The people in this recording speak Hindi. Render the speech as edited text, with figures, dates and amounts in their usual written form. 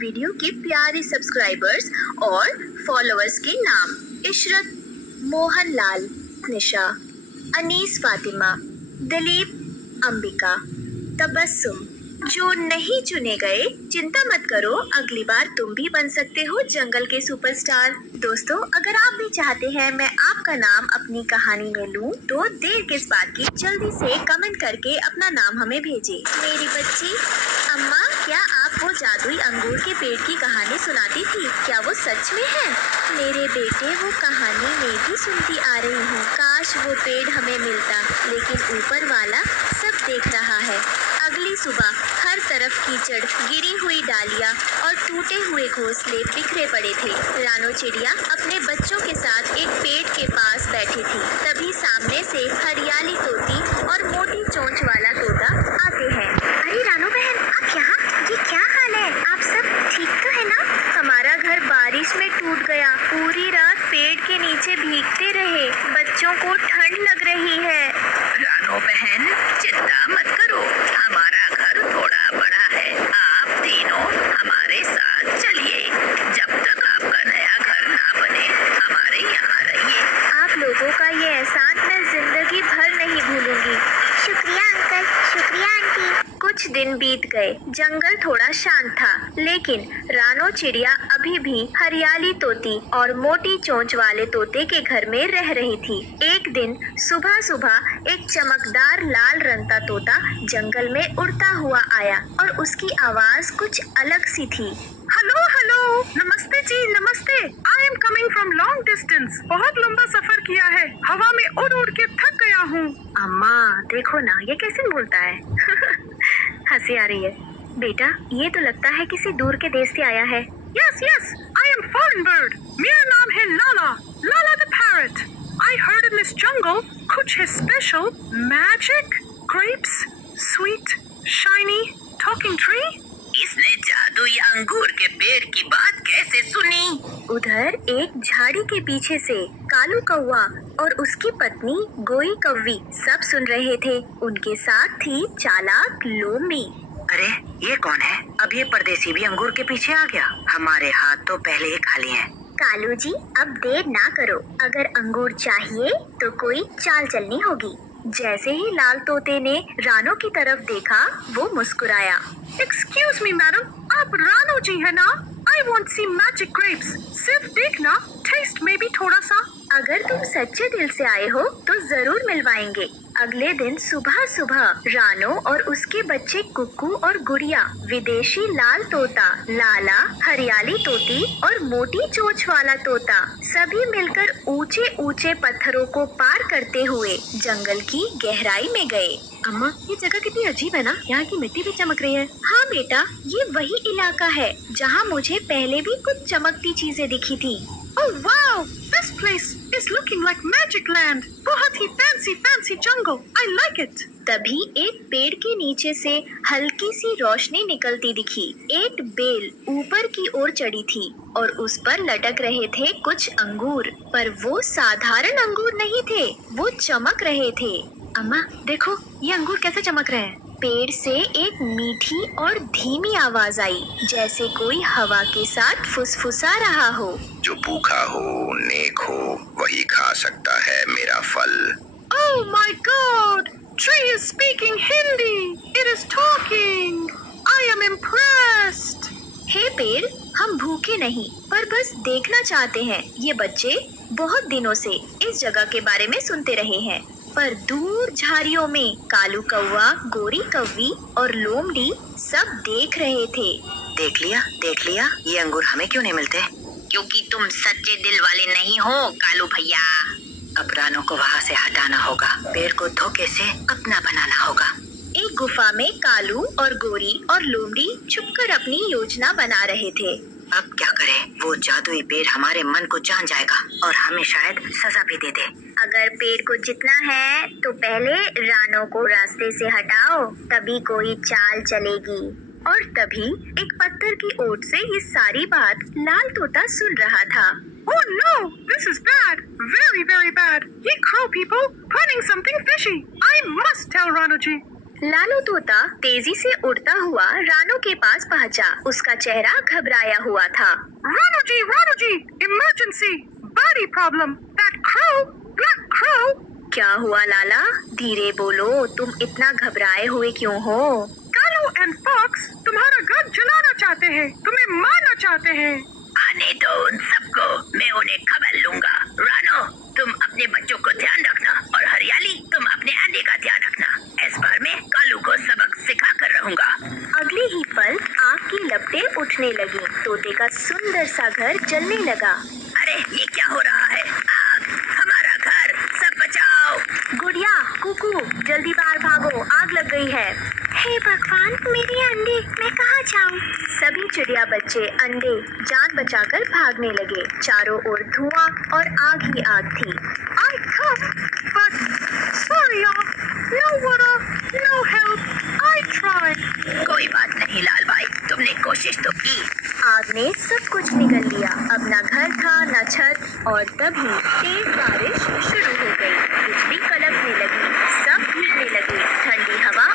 वीडियो के प्यारे सब्सक्राइबर्स और फॉलोअर्स के नाम: इशरत, मोहन लाल, निशा, अनीस फातिमा, दिलीप, अंबिका, तबस्सुम। जो नहीं चुने गए, चिंता मत करो, अगली बार तुम भी बन सकते हो जंगल के सुपरस्टार। दोस्तों, अगर आप भी चाहते हैं मैं आपका नाम अपनी कहानी में लूं, तो देर किस बात की, जल्दी से कमेंट करके अपना नाम हमें भेजें। मेरी बच्ची, अम्मा, क्या आप वो जादुई अंगूर के पेड़ की कहानी सुनाती थी? क्या वो सच में है? मेरे बेटे, वो कहानी मैं भी सुनती आ रही हूँ। काश वो पेड़ हमें मिलता, लेकिन ऊपर वाला सब देख रहा है। अगली सुबह हर तरफ कीचड़, गिरी हुई डालियाँ और टूटे हुए घोंसले बिखरे पड़े थे। रानो चिड़िया अपने बच्चों के साथ एक पेड़ के पास बैठी थी। तभी सामने से हरियाली तोती और मोटी चोंच वाला तोता आते हैं। अरे रानो बहन, आप यहाँ? ये क्या हाल है? आप सब ठीक तो है ना? हमारा घर बारिश में टूट गया। पूरी रात पेड़ के नीचे भीगते रहे। बच्चों को ठंड लग रही है। रानो बहन, चिंता मत करो, हमारा घर थोड़ा बड़ा है। आप तीनों हमारे साथ चलिए। जब तक आपका नया घर ना बने, हमारे यहाँ रहिए। आप लोगों का ये एहसान मैं जिंदगी भर नहीं भूलूंगी। शुक्रिया अंकल, शुक्रिया आंटी। कुछ दिन बीत गए। जंगल थोड़ा शांत था, लेकिन रानो चिड़िया अभी भी हरियाली तोती और मोटी चोंच वाले तोते के घर में रह रही थी। एक दिन सुबह सुबह एक चमकदार लाल रंग का तोता जंगल में उड़ता हुआ आया और उसकी आवाज कुछ अलग सी थी। हेलो हेलो, नमस्ते जी, नमस्ते। I am coming from long distance. बहुत लंबा सफर किया है, हवा में उड़ उड़ के थक गया हूँ। अम्मा देखो ना, ये कैसे बोलता है। हंसी आ रही है। बेटा, ये तो लगता है किसी दूर के देश से आया है। Yes yes, I am foreign bird. मेरा नाम है Lala, Lala the parrot. I heard in this jungle कुछ है special, magic, grapes, sweet, shiny, talking tree. इसने जादुई अंगूर के पेड़ की बात कैसे सुनी? उधर एक झाड़ी के पीछे से कालू कौवा और उसकी पत्नी गोई कौवी सब सुन रहे थे। उनके साथ थी चालाक लोमड़ी। अरे ये कौन है? अब ये परदेसी भी अंगूर के पीछे आ गया। हमारे हाथ तो पहले ही खाली हैं। कालू जी, अब देर ना करो। अगर अंगूर चाहिए तो कोई चाल चलनी होगी। जैसे ही लाल तोते ने रानो की तरफ देखा, वो मुस्कुराया। एक्सक्यूज मी मैडम, आप रानो जी है ना? I want see magic grapes. सिर्फ देखना, टेस्ट में भी थोड़ा सा। अगर तुम सच्चे दिल से आए हो तो जरूर मिलवाएंगे। अगले दिन सुबह सुबह रानो और उसके बच्चे कुक्कू और गुड़िया, विदेशी लाल तोता, लाला, हरियाली तोती और मोटी चोंच वाला तोता सभी मिलकर ऊंचे ऊंचे पत्थरों को पार करते हुए जंगल की गहराई में गए। अम्मा, ये जगह कितनी अजीब है ना? यहाँ की मिट्टी भी चमक रही है। हाँ बेटा, ये वही इलाका है जहाँ मुझे पहले भी कुछ चमकती चीजें दिखी थी। Oh wow! This place is looking like magic land. बहुत ही fancy jungle. I like it. तभी एक पेड़ के नीचे से हल्की सी रोशनी निकलती दिखी। एक बेल ऊपर की ओर चढ़ी थी और उस पर लटक रहे थे कुछ अंगूर, पर वो साधारण अंगूर नहीं थे, वो चमक रहे थे। अम्मा देखो, ये अंगूर कैसे चमक रहे हैं? पेड़ से एक मीठी और धीमी आवाज आई, जैसे कोई हवा के साथ फुसफुसा रहा हो। जो भूखा हो, नेक हो, वही खा सकता है मेरा फल। Oh my God! Tree is speaking Hindi. It is talking. I am impressed. हे पेड़, हम भूखे नहीं, पर बस देखना चाहते हैं। ये बच्चे बहुत दिनों से इस जगह के बारे में सुनते रहे हैं, पर दूर झाड़ियों में कालू कौवा, गोरी कौवी और लोमड़ी सब देख रहे थे। देख लिया, ये अंगूर हमें क्यों नहीं मिलते? क्योंकि तुम सच्चे दिल वाले नहीं हो कालू भैया। अब रानो को वहाँ से हटाना होगा, पेड़ को धोखे से अपना बनाना होगा। एक गुफा में कालू और गोरी और लोमड़ी छुपकर अपनी योजना बना रहे थे। अब क्या करें? वो जादुई पेड़ हमारे मन को जान जाएगा और हमें शायद सजा भी दे दे। अगर पेड़ को जितना है तो पहले रानो को रास्ते से हटाओ, तभी कोई चाल चलेगी। और तभी एक पत्थर की ओट से ये सारी बात लाल तोता सुन रहा था। Oh no! This is bad. Very bad. Ye crow people planning something fishy. I must tell Ranoji. Lalu तोता तेजी से उड़ता हुआ रानू के पास पहुंचा। उसका चेहरा घबराया हुआ था। Ranu ji, emergency, body problem. That crow, black crow. क्या हुआ लाला? धीरे बोलो, तुम इतना घबराए हुए क्यों हो? कालू एंड फॉक्स तुम्हारा घर जलाना चाहते हैं, तुम्हें मारना चाहते हैं। आने दो उन सबको, मैं उन्हें खबर लूंगा। रानो, तुम अपने बच्चों को ध्यान रखना और हरियाली तुम अपने अंडे का ध्यान रखना। इस बार मैं कालू को सबक सिखा कर रहूंगा। अगले ही पल आग की लपटें उठने लगी। तोते का सुंदर सा घर जलने लगा। अरे ये क्या हो रहा है? आग, हमारा घर, सब बचाओ। गुड़िया, कुकू, जल्दी बाहर भागो, आग लग गई है। हे भगवान, मेरे अंडे, मैं कहाँ जाऊँ? सभी चिड़िया बच्चे अंडे जान बचाकर भागने लगे। चारों ओर धुआं और आग ही आग थी। I come, but sorry y'all, no water, no help. I tried. कोई बात नहीं लाल भाई, तुमने कोशिश तो की। आग ने सब कुछ निगल लिया। अब न घर था न छत, और तभी तेज बारिश शुरू हो गई। बिजली कड़कने लगी, सब भीगने लगे। ठंडी हवा